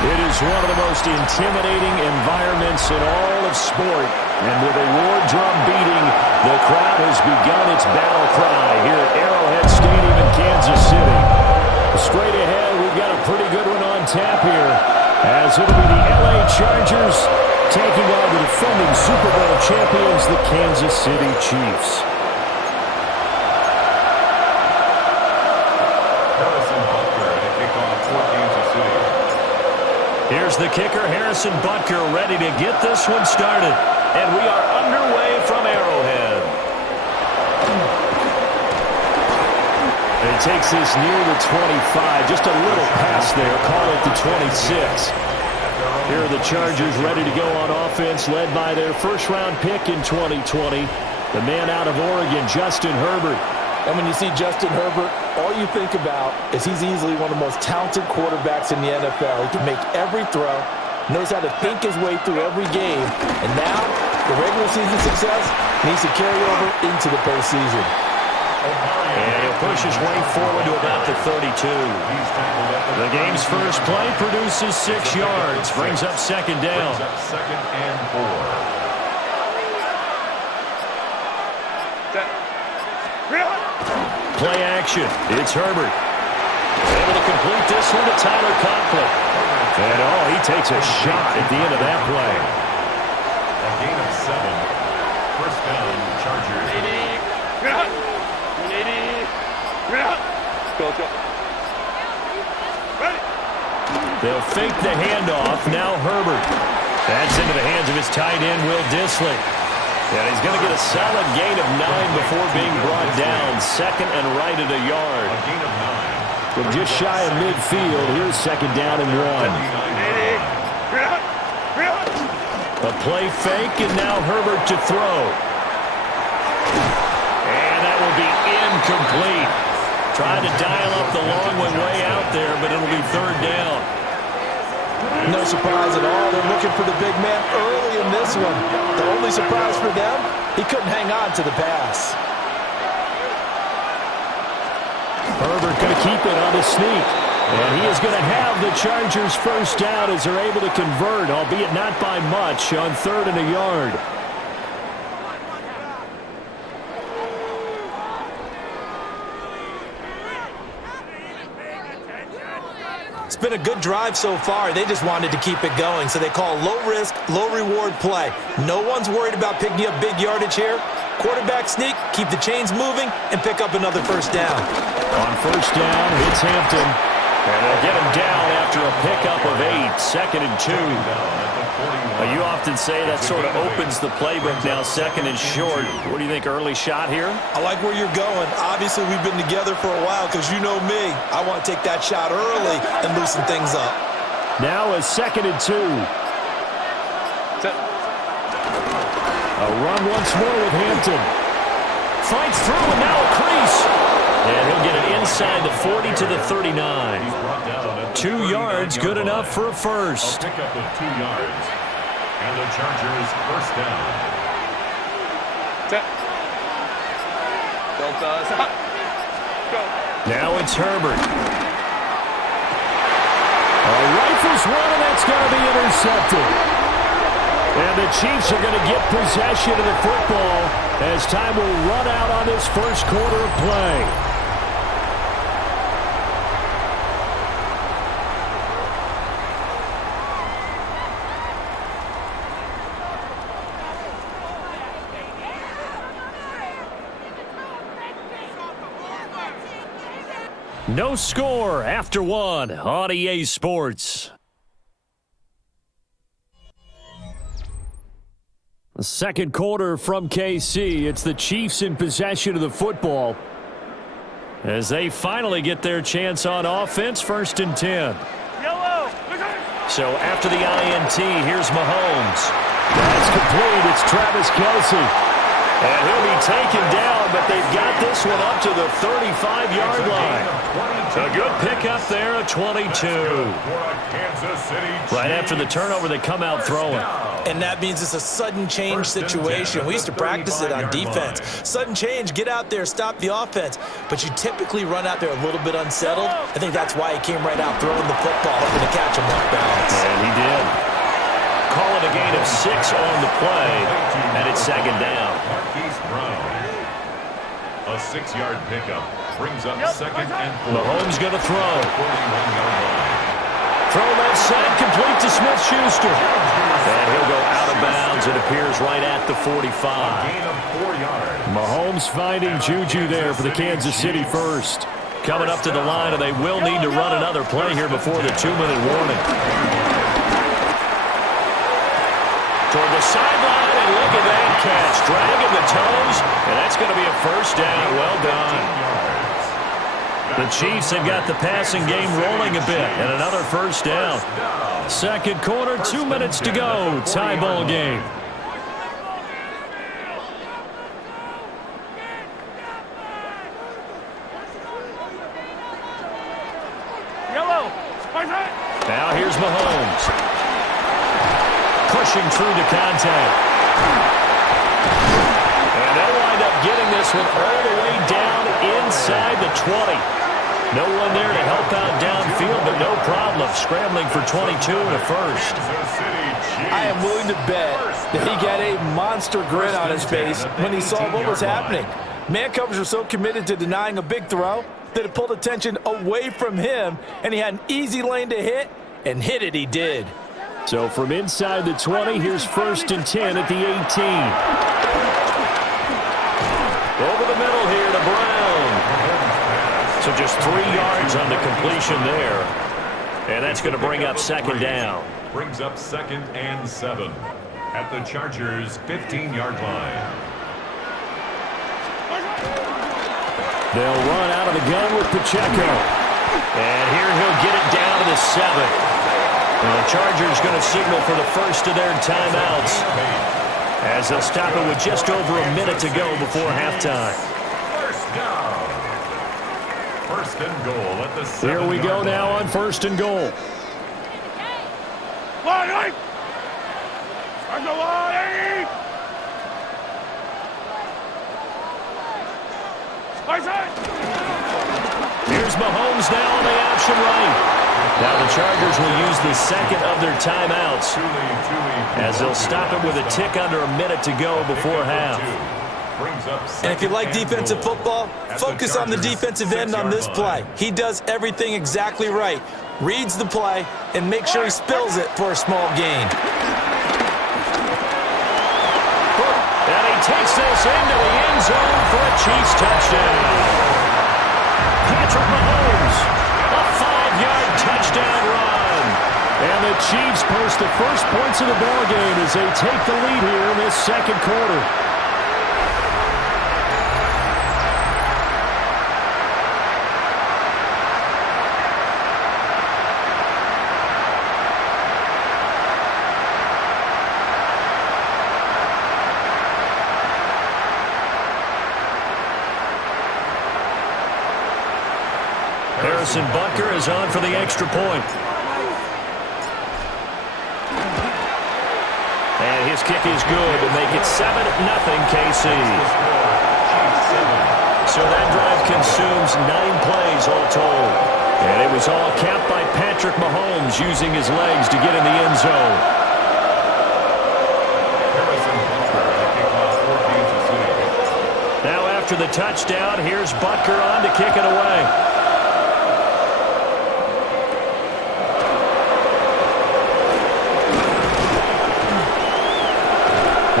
It is one of the most intimidating environments in all of sport. And with a war drum beating, the crowd has begun its battle cry here at Arrowhead Stadium in Kansas City. Straight ahead, we've got a pretty good one on tap here, as it'll be the LA Chargers taking on the defending Super Bowl champions, the Kansas City Chiefs. Here's the kicker, Harrison Butker, ready to get this one started. And we are underway from Arrowhead. And he takes this near the 25. Just a little pass there. Call it the 26. Here are the Chargers ready to go on offense, led by their first-round pick in 2020. The man out of Oregon, Justin Herbert. And when you see Justin Herbert, all you think about is he's easily one of the most talented quarterbacks in the NFL. He can make every throw, knows how to think his way through every game, and now the regular season success needs to carry over into the postseason. And he'll push his way forward to about the 32. The game's first play produces 6 yards, brings up second down. Second and 4. Play action. It's Herbert. Able to complete this one to Tyler Conklin. And he takes a shot at the end of that play. A gain of 7. First down, Chargers. They'll fake the handoff. Now Herbert. That's into the hands of his tight end, Will Dissly. And he's going to get a solid gain of 9 before being brought down. Second and right at a yard. A gain of 9. From just shy of midfield, here's second down and 1. A play fake, and now Herbert to throw. And that will be incomplete. Trying to dial up the long one way out there, but it'll be third down. No surprise at all. They're looking for the big man early in this one. The only surprise for them, he couldn't hang on to the pass. Herbert going to keep it on the sneak. And he is going to have the Chargers first down as they're able to convert, albeit not by much, on third and a yard. It's been a good drive so far. They just wanted to keep it going, so they call low-risk, low-reward play. No one's worried about picking up big yardage here. Quarterback sneak, keep the chains moving, and pick up another first down. On first down, it's Hampton. And they'll get him down after a pickup of 8, second and 2. You often say that sort of opens the playbook now, second and short. What do you think, early shot here? I like where you're going. Obviously, we've been together for a while because you know me. I want to take that shot early and loosen things up. Now a second and 2. A run once more with Hampton. Fights through, and now a crease. And he'll get it inside the 40 to the 39. 2 yards, good enough for a first. A pickup of 2 yards. And the Chargers first down. Now it's Herbert. Rifles one, and that's going to be intercepted. And the Chiefs are going to get possession of the football as time will run out on this first quarter of play. No score after 1 on EA Sports. The second quarter from KC. It's the Chiefs in possession of the football as they finally get their chance on offense, first and 10. So after the INT, here's Mahomes. That's complete. It's Travis Kelce. And he'll be taken down, but they've got this one up to the 35-yard line. A good pickup there, a 22. Right after the turnover, they come out throwing. And that means it's a sudden change situation. We used to practice it on defense. Sudden change, get out there, stop the offense. But you typically run out there a little bit unsettled. I think that's why he came right out throwing the football, hoping to catch him off balance. 6 on the play, and it's second down. A 6-yard pickup brings up second and 4. Mahomes going to throw. Throw left side, complete to Smith-Schuster. And he'll go out of bounds. It appears right at the 45. Gain of 4 yards. Mahomes finding Juju there for the Kansas City first. Coming up to the line, and they will need to run another play here before the 2-minute warning. Toward the sideline, and look at that catch. Dragging the toes, and that's going to be a first down. Well done. The Chiefs have got the passing game rolling a bit, and another first down. Second quarter, 2 minutes to go. Tie ball game. Now here's Mahomes. Pushing through to contact. And they'll wind up getting this one all the way down inside the 20. No one there to help out downfield, but no problem. Scrambling for 22 and a first. I am willing to bet that he got a monster grin on his face when he saw what was happening. Man coverage was so committed to denying a big throw that it pulled attention away from him, and he had an easy lane to hit, and hit it he did. So from inside the 20, here's first and 10 at the 18. Over the middle here to Brown. So just 3 yards on the completion there. And that's going to bring up second down. Brings up second and 7 at the Chargers' 15-yard line. They'll run out of the gun with Pacheco. And here he'll get it down to the 7. And the Chargers going to signal for the first of their timeouts, as they'll stop it with just over a minute to go before halftime. First down. First and goal at the 7-yard line. Here we go now on first and goal. Here's Mahomes now on the option right. Now the Chargers will use the second of their timeouts, as they'll stop it with a tick under a minute to go before half. And if you like defensive football, focus on the defensive end on this play. He does everything exactly right. Reads the play and makes sure he spills it for a small gain. And he takes this into the end zone for a Chiefs touchdown. Patrick Mahomes, a 5-yard touchdown run. And the Chiefs post the first points of the ball game as they take the lead here in this second quarter. Harrison Butker is on for the extra point. And his kick is good to make it 7-0 KC. So that drive consumes 9 plays all told. And it was all capped by Patrick Mahomes using his legs to get in the end zone. Now after the touchdown, here's Butker on to kick it away.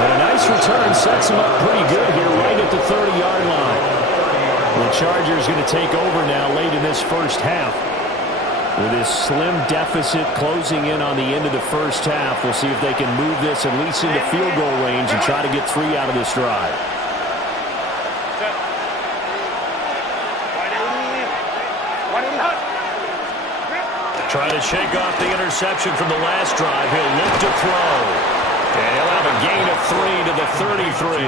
And a nice return sets him up pretty good here right at the 30-yard line. The Chargers going to take over now late in this first half. With this slim deficit closing in on the end of the first half, we'll see if they can move this at least into field goal range and try to get 3 out of this drive. Trying to shake off the interception from the last drive. He'll look to throw. And he'll have a gain of 3 to the 33.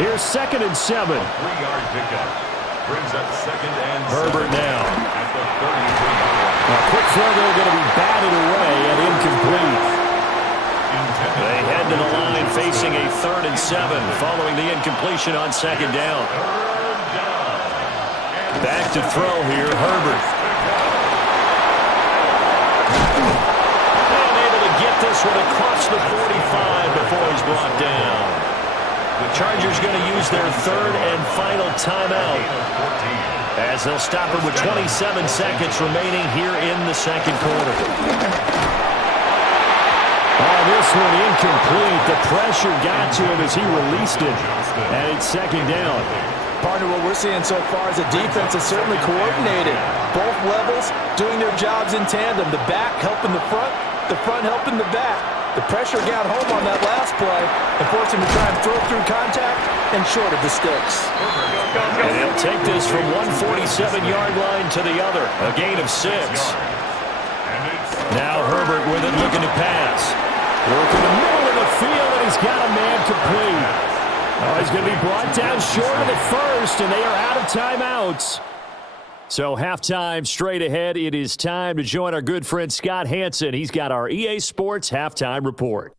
Here's second and 7. 3-yard pickup brings up second and 7. Herbert now. At the 33. A quick throw there going to be batted away and incomplete. They head to the line facing a 3rd and 7 following the incompletion on second down. Back to throw here, Herbert. This one across past the 45 before he's brought down. The Chargers going to use their third and final timeout, as they'll stop it with 27 seconds remaining here in the second quarter. Oh, this one incomplete. The pressure got to him as he released it, and it's second down. Partner, what we're seeing so far is the defense is certainly coordinated. Both levels doing their jobs in tandem. The back helping the front helping the back. The pressure got home on that last play and forced him to try and throw through contact and short of the sticks. And he'll take this from 147-yard line to the other, a gain of 6. Now Herbert with it, looking to pass. Working the middle of the field, and he's got a man complete. Oh, he's going to be brought down short of the first, and they are out of timeouts. So halftime straight ahead. It is time to join our good friend Scott Hanson. He's got our EA Sports halftime report.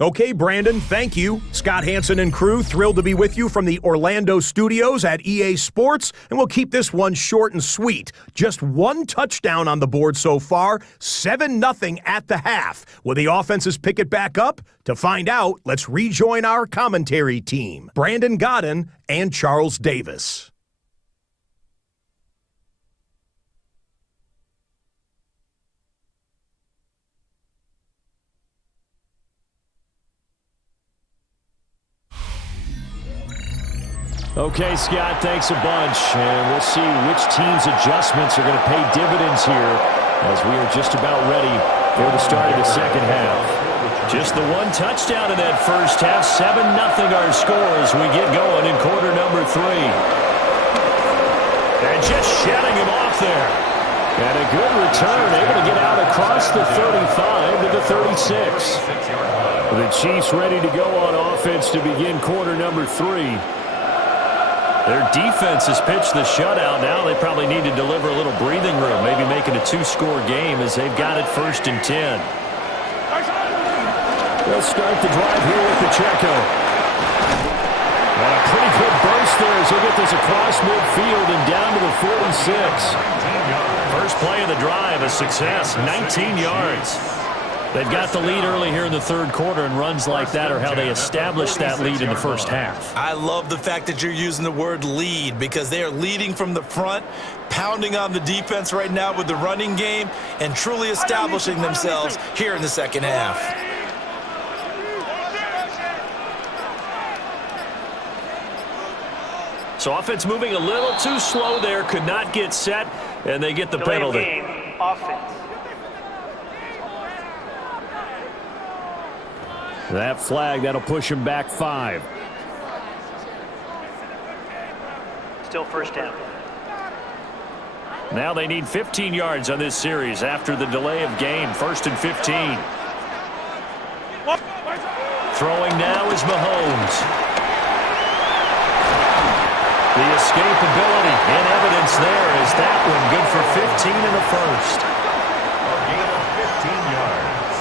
Okay, Brandon, thank you. Scott Hanson and crew, thrilled to be with you from the Orlando studios at EA Sports, and we'll keep this one short and sweet. Just one touchdown on the board so far, 7-0 at the half. Will the offenses pick it back up? To find out, let's rejoin our commentary team, Brandon Godden and Charles Davis. Okay, Scott, thanks a bunch. And we'll see which team's adjustments are going to pay dividends here as we are just about ready for the start of the second half. Just the one touchdown in that first half. 7-0 our score as we get going in quarter number 3. And just shutting him off there. And a good return, able to get out across the 35 to the 36. The Chiefs ready to go on offense to begin quarter number 3. Their defense has pitched the shutout. Now they probably need to deliver a little breathing room, maybe making a 2-score game as they've got it 1st and 10. They'll start the drive here with Pacheco. And a pretty good burst there as he'll get this across midfield and down to the 46. First play of the drive, a success, 19 yards. They've got the lead early here in the third quarter, and runs like that are how they established that lead in the first half. I love the fact that you're using the word lead because they are leading from the front, pounding on the defense right now with the running game, and truly establishing themselves here in the second half. So offense moving a little too slow there, could not get set, and they get the penalty. Game, offense. That flag, that'll push him back 5. Still first down. Now they need 15 yards on this series after the delay of game. 1st and 15. Throwing now is Mahomes. The escapability in evidence there is that one good for 15 in the first. A gain of 15 yards.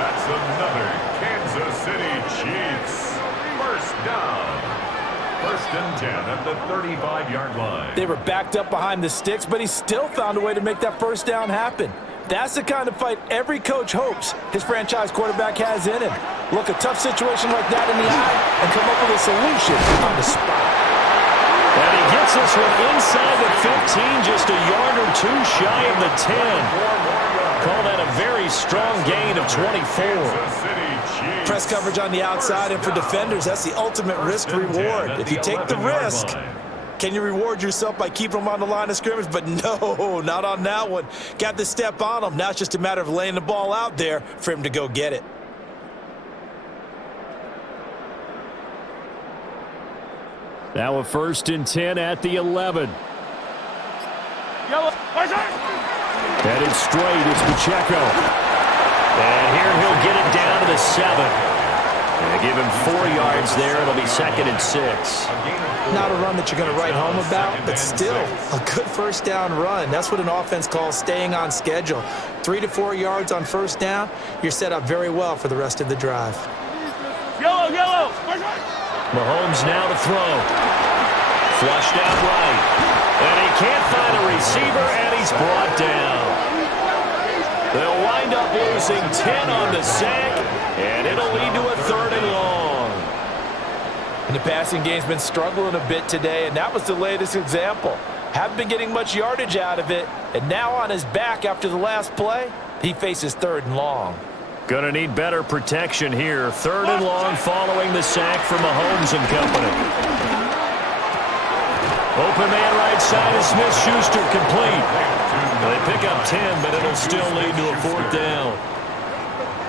That's another Kansas City Chiefs. First down. 1st and 10 at the 35-yard line. They were backed up behind the sticks, but he still found a way to make that first down happen. That's the kind of fight every coach hopes his franchise quarterback has in him. Look a tough situation like that in the eye and come up with a solution on the spot. And he gets this one inside the 15, just a yard or 2 shy of the 10. Call that a very strong gain of 24. Press coverage on the outside, and for defenders, that's the ultimate risk-reward. If you take the risk, can you reward yourself by keeping them on the line of scrimmage? But no, not on that one. Got the step on him. Now it's just a matter of laying the ball out there for him to go get it. Now a 1st and 10 at the 11. Headed straight is Pacheco. And here he'll get it down to the 7. And give him 4 yards there. It'll be 2nd and 6. Not a run that you're going to write home about, but still a good first down run. That's what an offense calls staying on schedule. 3 to 4 yards on first down, you're set up very well for the rest of the drive. Yellow. Mahomes now to throw. Flushed out right. And he can't find a receiver, and he's brought down. They'll wind wind up losing 10 on the sack, and it'll lead to a 3rd and long. And the passing game's been struggling a bit today, and that was the latest example. Haven't been getting much yardage out of it, and now on his back after the last play, he faces 3rd and long. Gonna need better protection here. 3rd and long following the sack from Mahomes and company. Open man right side of Smith-Schuster complete. They pick up 10, but it'll still lead to a 4th down.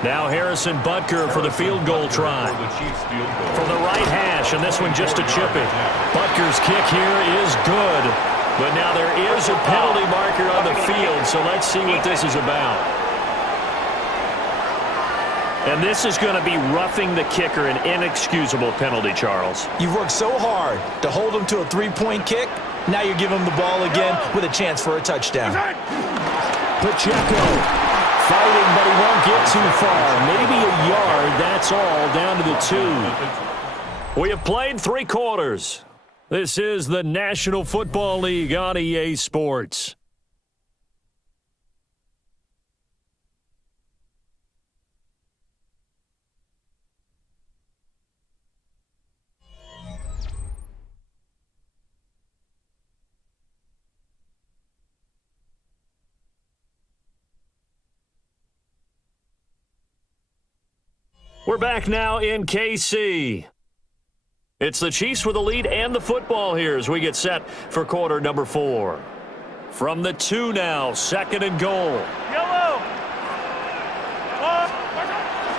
Now Harrison Butker for the field goal try. From the right hash, and this one just a chip it. Butker's kick here is good, but now there is a penalty marker on the field, so let's see what this is about. And this is going to be roughing the kicker, an inexcusable penalty, Charles. You've worked so hard to hold him to a 3-point kick. Now you're giving him the ball again with a chance for a touchdown. Pacheco fighting, but he won't get too far. Maybe a yard, that's all, down to the 2. We have played 3 quarters. This is the National Football League on EA Sports. We're back now in KC. It's the Chiefs with the lead and the football here as we get set for quarter number 4. From the 2 now, 2nd and goal. Yellow.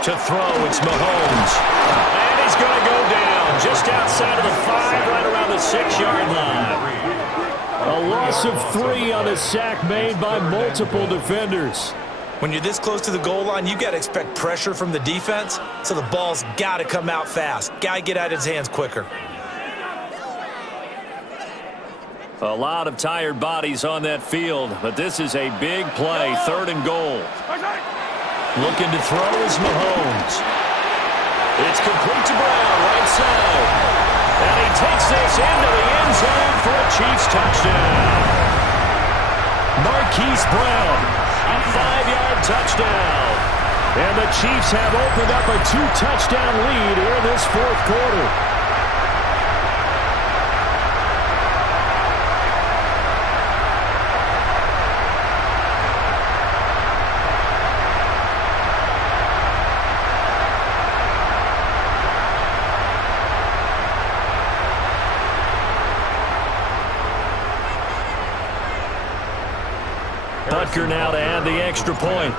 To throw, it's Mahomes. And he's going to go down just outside of the 5, right around the 6-yard line. A loss of 3 on a sack made by multiple defenders. When you're this close to the goal line, you got to expect pressure from the defense, so the ball's got to come out fast. Got to get out of his hands quicker. A lot of tired bodies on that field, but this is a big play, 3rd and goal. Looking to throw is Mahomes. It's complete to Brown, right side. And he takes this into the end zone for a Chiefs touchdown. Marquise Brown. A 5-yard touchdown. And the Chiefs have opened up a 2-touchdown lead here in this 4th quarter. Butker now to add the extra point.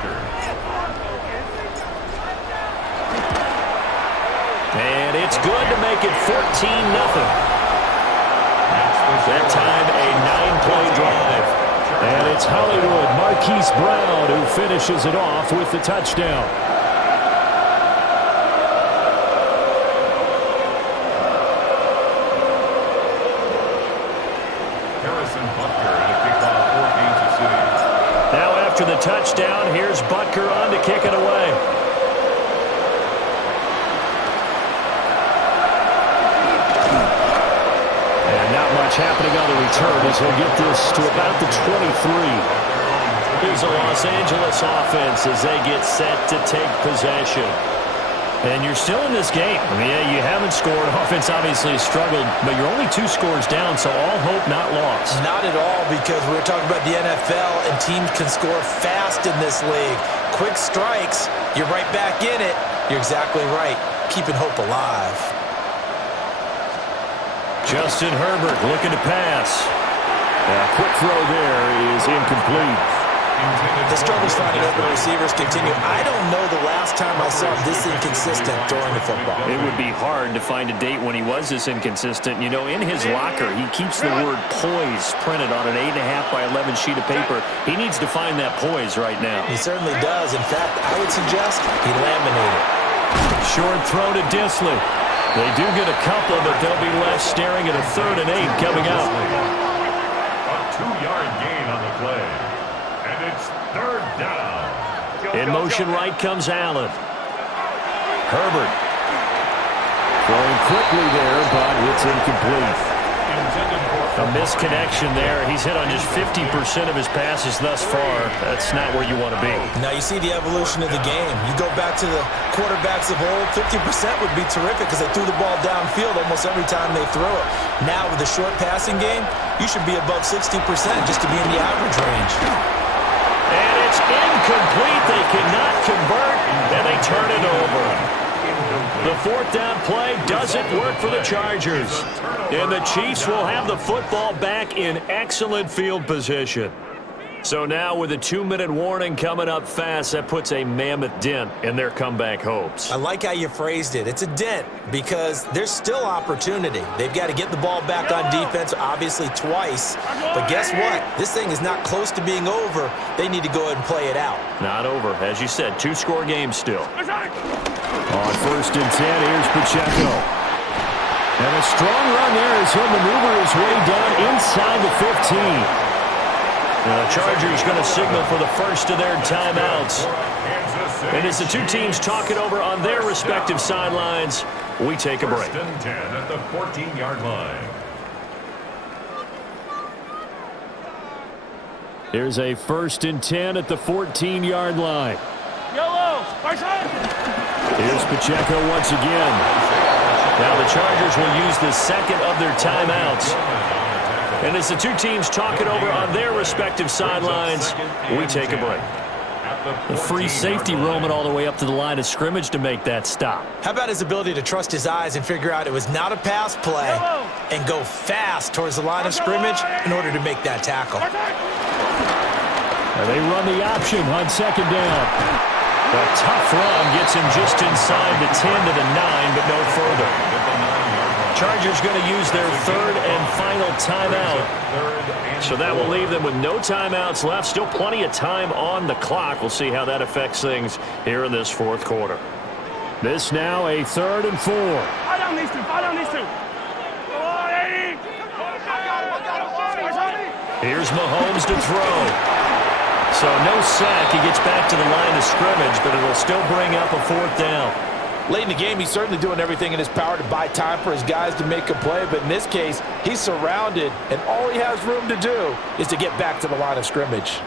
And it's good to make it 14-0. That time a 9-play drive. And it's Hollywood, Marquise Brown, who finishes it off with the touchdown. After the touchdown, here's Butker on to kick it away. And not much happening on the return as he'll get this to about the 23. Here's a Los Angeles offense as they get set to take possession. And you're still in this game. I mean, yeah, you haven't scored. Offense obviously has struggled, but you're only 2 scores down, so all hope not lost. Not at all, because we're talking about the NFL, and teams can score fast in this league. Quick strikes, you're right back in it. You're exactly right. Keeping hope alive. Justin Herbert looking to pass. A quick throw there is incomplete. The struggles finding open receivers continue. I don't know the last time I saw him this inconsistent throwing the football. It would be hard to find a date when he was this inconsistent. You know, in his locker, he keeps the word poise printed on an 8.5 by 11 sheet of paper. He needs to find that poise right now. He certainly does. In fact, I would suggest he laminated. Short throw to Disley. They do get a couple, but they'll be left staring at a 3rd and 8 coming up. A 2-yard gain on the play. And it's 3rd down. In motion right comes Allen. Herbert. Throwing quickly there, but it's incomplete. Intended for A misconnection there. He's hit on just 50% of his passes thus far. That's not where you want to be. Now you see the evolution of the game. You go back to the quarterbacks of old, 50% would be terrific because they threw the ball downfield almost every time they throw it. Now with the short passing game, you should be above 60% just to be in the average range. And it's incomplete. They cannot convert, and they turn it over. The fourth down play doesn't work for the Chargers. And the Chiefs will have the football back in excellent field position. So now with a 2-minute warning coming up fast, that puts a mammoth dent in their comeback hopes. I like how you phrased it. It's a dent because there's still opportunity. They've got to get the ball back on defense, obviously twice. But guess what? This thing is not close to being over. They need to go ahead and play it out. Not over. As you said, 2-score game still. On 1st and 10, here's Pacheco. And a strong run there as he'll maneuver his way down inside the 15. The Chargers going to signal for the first of their timeouts. And as the two teams talk it over on their respective sidelines, we take a break. 1st and 10 at the 14-yard line. Here's a 1st and 10 at the 14-yard line. Yellow. Here's Pacheco once again. Now the Chargers will use the second of their timeouts. And as the two teams talk it over on their respective sidelines, we take a break. The free safety roaming all the way up to the line of scrimmage to make that stop. How about his ability to trust his eyes and figure out it was not a pass play and go fast towards the line of scrimmage in order to make that tackle? And they run the option on 2nd down. A tough run gets him just inside the 10 to the 9, but no further. Chargers going to use their 3rd and final timeout. So that will leave them with no timeouts left. Still plenty of time on the clock. We'll see how that affects things here in this 4th quarter. This now a 3rd and 4. I don't need to. Here's Mahomes to throw. So no sack. He gets back to the line of scrimmage, but it'll still bring up a 4th down. Late in the game, he's certainly doing everything in his power to buy time for his guys to make a play, but in this case, he's surrounded, and all he has room to do is to get back to the line of scrimmage.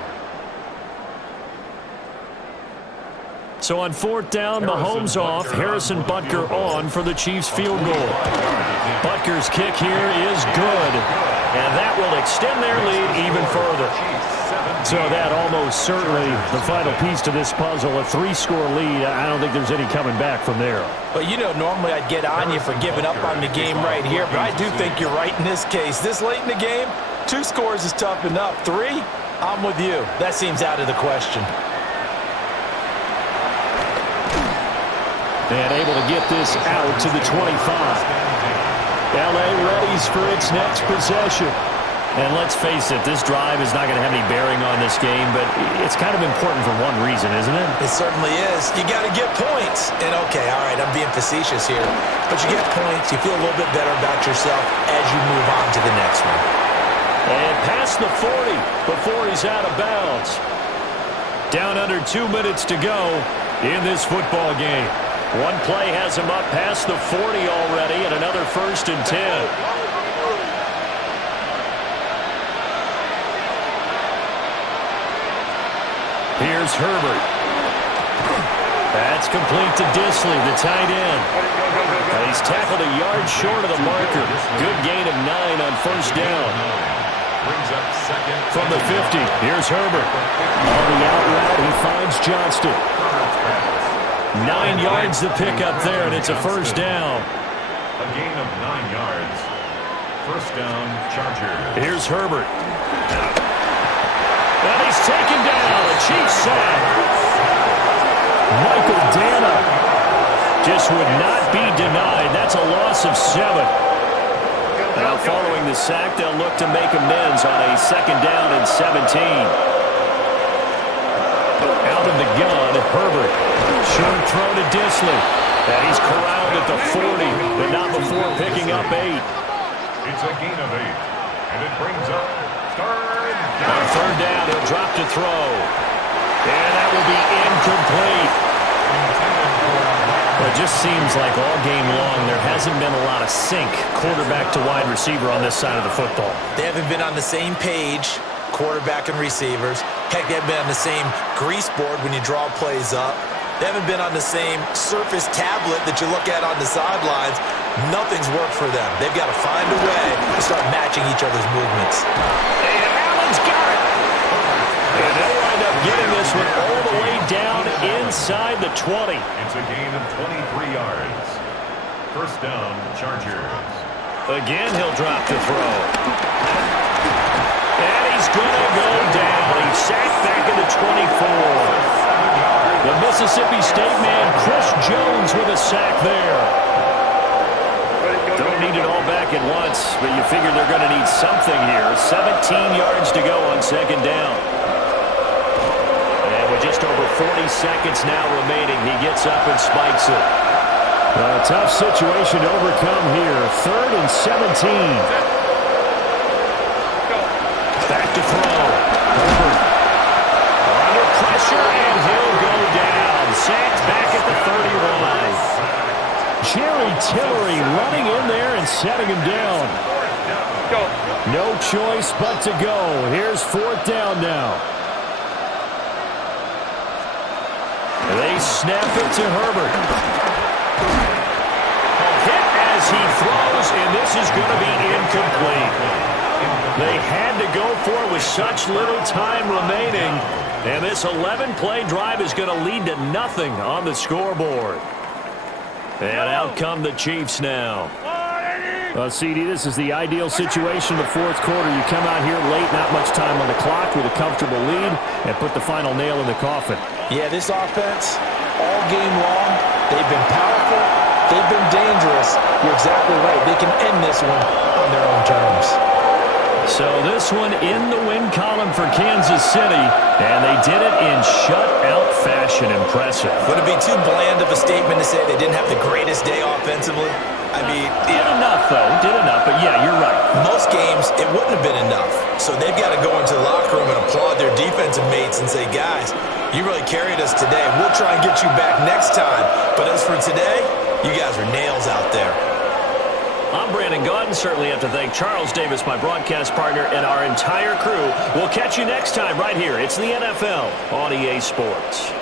So on 4th down, Mahomes off, Harrison Butker on for the Chiefs field goal. Butker's kick here is good, and that will extend their lead even further. So that almost certainly the final piece to this puzzle, a 3-score lead. I don't think there's any coming back from there. But you know, normally I'd get on you for giving up on the game right here, but I do think you're right in this case. This late in the game, 2 scores is tough enough. 3, I'm with you. That seems out of the question. And able to get this out to the 25. LA readies for its next possession. And let's face it, this drive is not going to have any bearing on this game, but it's kind of important for one reason, isn't it? It certainly is. You got to get points. And okay, all right, I'm being facetious here. But you get points, you feel a little bit better about yourself as you move on to the next one. And past the 40 before he's out of bounds. Down under 2 minutes to go in this football game. One play has him up past the 40 already, and another 1st and 10. Here's Herbert. That's complete to Disley, the tight end. He's tackled a yard short of the marker. Good gain of 9 on 1st down. From the 50, here's Herbert. On the out route, he finds Johnston. 9 yards the pickup there, and it's a 1st down. A gain of 9 yards. 1st down, Chargers. Here's Herbert. And he's taken down. A Chiefs sack. Michael Dana just would not be denied. That's a loss of 7. Now following the sack, they'll look to make amends on a 2nd down and 17. Out of the gun, Herbert. Short throw to Disley. And he's corralled at the 40, but not before picking up 8. It's a gain of 8. And it brings up third down. On 3rd down, he'll drop to throw. And that will be incomplete. Well, it just seems like all game long there hasn't been a lot of sync quarterback to wide receiver on this side of the football. They haven't been on the same page, quarterback and receivers. Heck, they haven't been on the same grease board when you draw plays up. They haven't been on the same Surface tablet that you look at on the sidelines. Nothing's worked for them. They've got to find a way to start matching each other's movements. And Allen's got it. And they wind up getting this one all the way down inside the 20. It's a gain of 23 yards. First down, Chargers. Again, he'll drop the throw. And he's going to go down. He's sacked back at the 24. The Mississippi State man, Chris Jones, with a sack there. Don't need it all back at once, but you figure they're going to need something here. 17 yards to go on second down. And with just over 40 seconds now remaining, he gets up and spikes it. A tough situation to overcome here. 3rd and 17. Back to throw. Under pressure, and he'll go down. Sacked back at the 31. Jerry Tillery running in there and setting him down. No choice but to go. Here's 4th down now. They snap it to Herbert. Hit as he throws, and this is going to be incomplete. They had to go for it with such little time remaining, and this 11-play drive is going to lead to nothing on the scoreboard. And out come the Chiefs now. CD, this is the ideal situation in the 4th quarter. You come out here late, not much time on the clock, with a comfortable lead, and put the final nail in the coffin. Yeah, this offense, all game long, they've been powerful, they've been dangerous. You're exactly right. They can end this one on their own terms. So this one in the win column for Kansas City, and they did it in shutout fashion. Impressive. Would it be too bland of a statement to say they didn't have the greatest day offensively? I mean, did enough, though. Did enough, but yeah, you're right. Most games, it wouldn't have been enough. So they've got to go into the locker room and applaud their defensive mates and say, guys, you really carried us today. We'll try and get you back next time. But as for today, you guys are nails out there. I'm Brandon Gaudin. Certainly have to thank Charles Davis, my broadcast partner, and our entire crew. We'll catch you next time right here. It's the NFL on EA Sports.